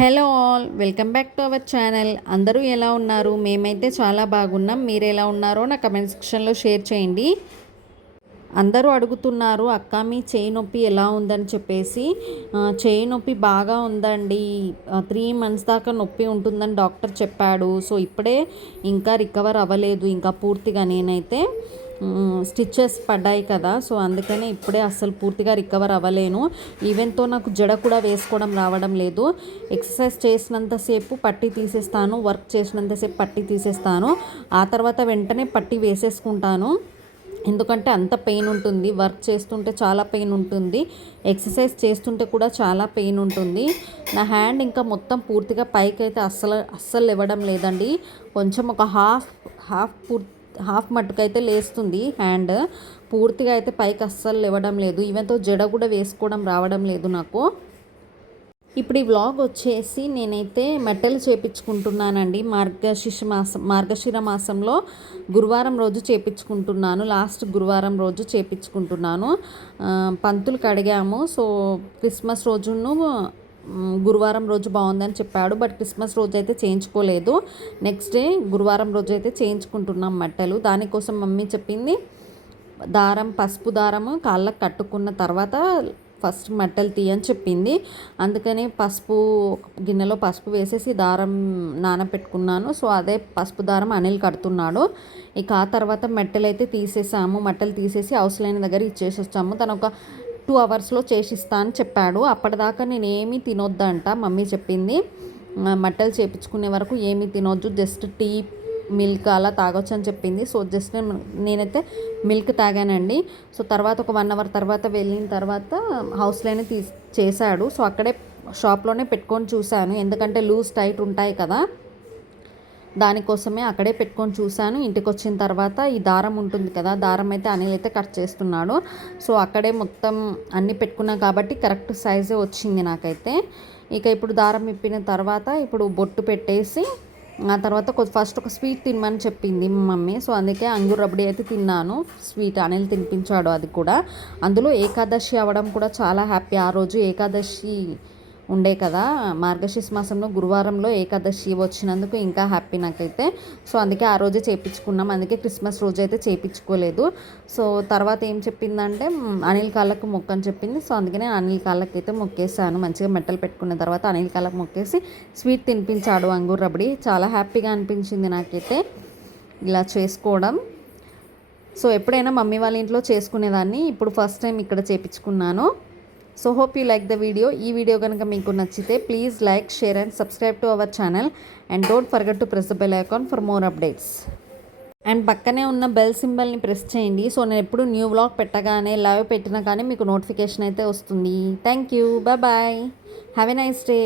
Hello all welcome back to our channel. అందరూ ఎలా ఉన్నారు? మేమైతే చాలా బాగున్నాం. మీరు ఎలా ఉన్నారో నా కమెంట్ సెక్షన్లో షేర్ చేయండి. అందరూ అడుగుతున్నారు అక్క మీ చేయి నొప్పి ఎలా ఉందని చెప్పేసి. చేయి నొప్పి బాగా ఉందండి. త్రీ మంత్స్ దాకా నొప్పి ఉంటుందని డాక్టర్ చెప్పాడు. సో ఇప్పుడే ఇంకా రికవర్ అవ్వలేదు. ఇంకా పూర్తిగా నేనైతే స్టిచ్చెస్ పడ్డాయి కదా. సో అందుకనే ఇప్పుడే అస్సలు పూర్తిగా రికవర్ అవ్వలేను. ఈవెన్తో నాకు జడ కూడా వేసుకోవడం రావడం లేదు. ఎక్సర్సైజ్ చేసినంతసేపు పట్టి తీసేస్తాను. వర్క్ చేసినంతసేపు పట్టి తీసేస్తాను. ఆ తర్వాత వెంటనే పట్టి వేసేసుకుంటాను. ఎందుకంటే అంత పెయిన్ ఉంటుంది. వర్క్ చేస్తుంటే చాలా పెయిన్ ఉంటుంది. ఎక్సర్సైజ్ చేస్తుంటే కూడా చాలా పెయిన్ ఉంటుంది. నా హ్యాండ్ ఇంకా మొత్తం పూర్తిగా పైకి అయితే అస్సలు అస్సలు ఇవ్వడం లేదండి. కొంచెం ఒక హాఫ్ హాఫ్ పూర్తి హాఫ్ మట్టుకైతే లేస్తుంది. హ్యాండ్ పూర్తిగా అయితే పైకి అస్సలు ఇవ్వడం లేదు. ఈవెన్తో జడ కూడా వేసుకోవడం రావడం లేదు నాకు. ఇప్పుడు ఈ వ్లాగ్ వచ్చేసి నేనైతే మెట్టలు చేపించుకుంటున్నానండి. మార్గశిష మాసం మార్గశిర మాసంలో గురువారం రోజు చేపించుకుంటున్నాను. లాస్ట్ గురువారం రోజు చేపించుకుంటున్నాను. పంతులు కడిగాము. సో క్రిస్మస్ రోజును గురువారం రోజు బాగుందని చెప్పాడు. బట్ క్రిస్మస్ రోజు అయితే చేయించుకోలేదు. నెక్స్ట్ డే గురువారం రోజు అయితే చేయించుకుంటున్నాం మట్టలు. దానికోసం మమ్మీ చెప్పింది దారం పసుపు దారము కాళ్ళకు కట్టుకున్న తర్వాత ఫస్ట్ మట్టలు తీయని చెప్పింది. అందుకని పసుపు గిన్నెలో పసుపు వేసేసి దారం నానబెట్టుకున్నాను సో అదే పసుపు దారం అనిల్ కడుతున్నాడు. ఇక ఆ తర్వాత మెట్టలు అయితే తీసేసాము. మట్టలు తీసేసి అవసరమైన దగ్గర ఇచ్చేసి వచ్చాము తను ఒక టూ అవర్స్లో చేసిస్తా అని చెప్పాడు. అప్పటిదాకా నేను ఏమీ తినొద్దంట. మమ్మీ చెప్పింది మట్టలు చేపించుకునే వరకు ఏమీ తినొద్దు. జస్ట్ టీ మిల్క్ అలా తాగొచ్చు అని చెప్పింది. సో జస్ట్ నేనైతే మిల్క్ తాగానండి. సో తర్వాత ఒక వన్ అవర్ తర్వాత వెళ్ళిన తర్వాత హౌస్లోనే తీ చేశాడు. సో అక్కడే షాప్లోనే పెట్టుకొని చూశాను. ఎందుకంటే లూజ్ టైట్ ఉంటాయి కదా. దానికోసమే అక్కడే పెట్టుకొని చూశాను. ఇంటికి వచ్చిన తర్వాత ఈ దారం ఉంటుంది కదా దారం అయితే అనిల్ అయితే కట్ చేస్తున్నాడు. సో అక్కడే మొత్తం అన్నీ పెట్టుకున్నా కాబట్టి కరెక్ట్ సైజే వచ్చింది నాకైతే. ఇక ఇప్పుడు దారం ఇప్పిన తర్వాత ఇప్పుడు బొట్టు పెట్టేసి ఆ తర్వాత ఫస్ట్ ఒక స్వీట్ తినమని చెప్పింది మా మమ్మీ. సో అందుకే అంగూర్ రబడి అయితే తిన్నాను. స్వీట్ అనిల్ తినిపించాడు అది కూడా. అందులో ఏకాదశి అవ్వడం కూడా చాలా హ్యాపీ. ఆ రోజు ఏకాదశి ఉండే కదా. మార్గశిష మాసంలో గురువారంలో ఏకాదశి వచ్చినందుకు ఇంకా హ్యాపీ నాకైతే. సో అందుకే ఆ రోజే చేయించుకున్నాం అందుకే క్రిస్మస్ రోజు అయితే చేయించుకోలేదు సో తర్వాత ఏం చెప్పిందంటే అనిల్ కాళ్ళకు మొక్క అని చెప్పింది. సో అందుకనే అనిల్ కాళ్ళకి అయితే మొక్కేసాను. మంచిగా మెట్టలు పెట్టుకున్న తర్వాత అనిల్ కాళ్ళకు మొక్కేసి స్వీట్ తినిపించాడు అంగూర్ రబడి. చాలా హ్యాపీగా అనిపించింది నాకైతే ఇలా చేసుకోవడం. సో ఎప్పుడైనా మమ్మీ వాళ్ళ ఇంట్లో చేసుకునేదాన్ని. ఇప్పుడు ఫస్ట్ టైం ఇక్కడ చేపించుకున్నాను. So hope you like the video ఈ వీడియో కనుక మీకు నచ్చితే please like share and subscribe to our channel and don't forget to press the bell icon for more updates and పక్కనే ఉన్న బెల్ సింబల్ని ప్రెస్ చేయండి. So నేను ఎప్పుడు న్యూ వ్లాగ్ పెట్టగానే లైవ్ పెట్టినా కానీ మీకు నోటిఫికేషన్ అయితే వస్తుంది. Thank you bye bye have a nice day